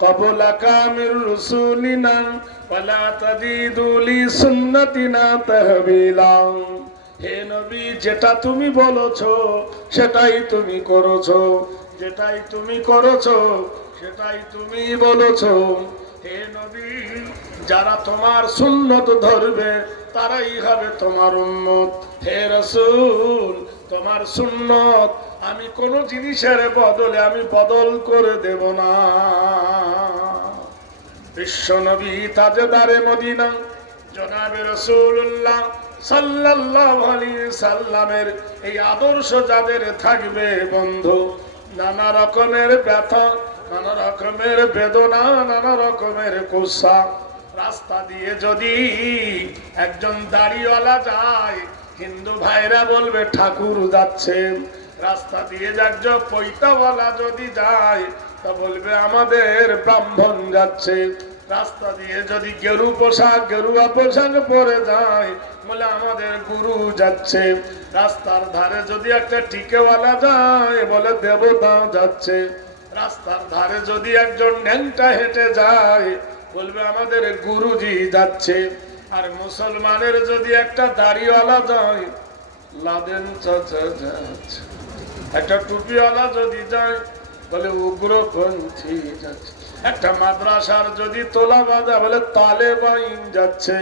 ক্বাবলাকা মির রাসূলিনা ওয়ালা তাজিদু লিসুন্নাতিনা তাহবিলা। হে নবী, যেটা তুমি বলেছো সেটাই তুমি করেছো, যেটাই তুমি করেছো সেটাই তুমি বলেছো। হে নবী, যারা তোমার সুন্নত ধরবে তারাই হবে তোমার উম্মত। হে রাসূল, তোমার সুন্নত আমি কোন জিনিসের বদলে আমি বদল করে দেব না। বিশ্ব নবী তাজদারে মদিনা জনাবে রাসূলুল্লাহ সাল্লাল্লাহু আলাইহি সাল্লামের এই আদর্শ যাদের থাকবে বন্ধু, নানা রকমের ব্যথা, নানা রকমের বেদনা, নানা রকমের কুৎসা রাস্তা দিয়ে যদি একজন দাড়িওয়ালা যায়, হিন্দু ভাইরা বলবে ঠাকুর যাচ্ছে। রাস্তা দিয়ে একজন পৈতাওয়ালা যদি যায় তা বলবে আমাদের ব্রাহ্মণ যাচ্ছে। রাস্তা দিয়ে যদি গেরুয়া পোশাক পরে যায় বলে আমাদের গুরু যাচ্ছে। রাস্তার ধারে যদি একটা টিকেওয়ালা যায় বলে দেবতা যাচ্ছে। রাস্তার ধারে যদি একজন ন্যাংটা হেঁটে যায় বলবে আমাদের গুরুজি যাচ্ছে। আর মুসলমানের যদি একটা দাড়িওয়ালা যায় লাদেন চাচা যাচ্ছে, একটা টুপিওয়ালা যদি যায় বলে উগ্রপন্থী যাচ্ছে, একটা মাদ্রাসার যদি তোলা বাঁধা বলে তালেবাইন যাচ্ছে,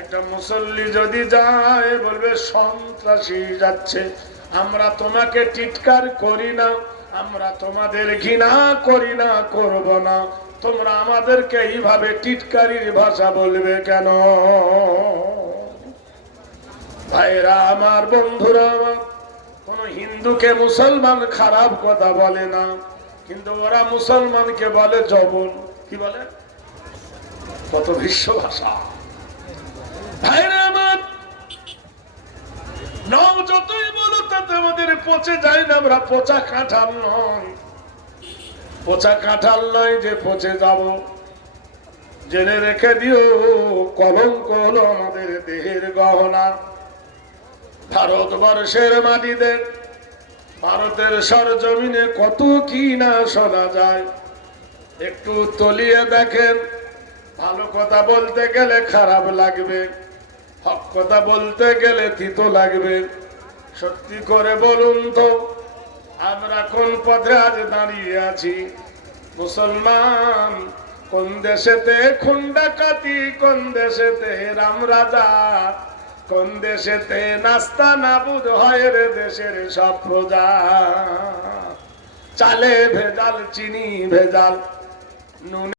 একটা মুসল্লি যদি যায় বলবে সন্ত্রাসী যাচ্ছে। আমরা তোমাকে টিটকার করি না, আমরা তোমাদের ঘৃণা করি না, করব না, তোমরা আমাদেরকে এইভাবে টিটকারির ভাষা বলবে কেন? ভাইরা আমার, বন্ধুরা আমার, কোন হিন্দুকে মুসলমান খারাপ কথা বলে না, কিন্তু ওরা মুসলমানকে বলে জবন। কি বলে? কত বিশ্ব ভাষা! ভাইরা আমার, নাও যতই বলো তাতে আমাদের পচে যায় না। আমরা পচা কাঁঠাল নয়, পচা কাঁঠাল নয় যে পচে যাব। জেনে রেখে দিও, কলঙ্ক হলো আমাদের দেহের গহনা। ভারতবর্ষের মাটিতে, ভারতের সরজমিনে কত কি না শোনা যায়। একটু তলিয়ে দেখেন, ভালো কথা বলতে গেলে খারাপ লাগবে, হক কথা বলতে গেলে তিতো লাগবে। সত্যি করে বলুন তো, আমরা কোন পথে আজ দাঁড়িয়ে আছি? মুসলমান কোন দেশেতে খুন ডাকাতি, কোন দেশেতে রাম রাজা, কোন দেশেতে নাস্তা নাবুদ হয় রে দেশের সব প্রজা। চালে ভেজাল, চিনি ভেজাল, নুন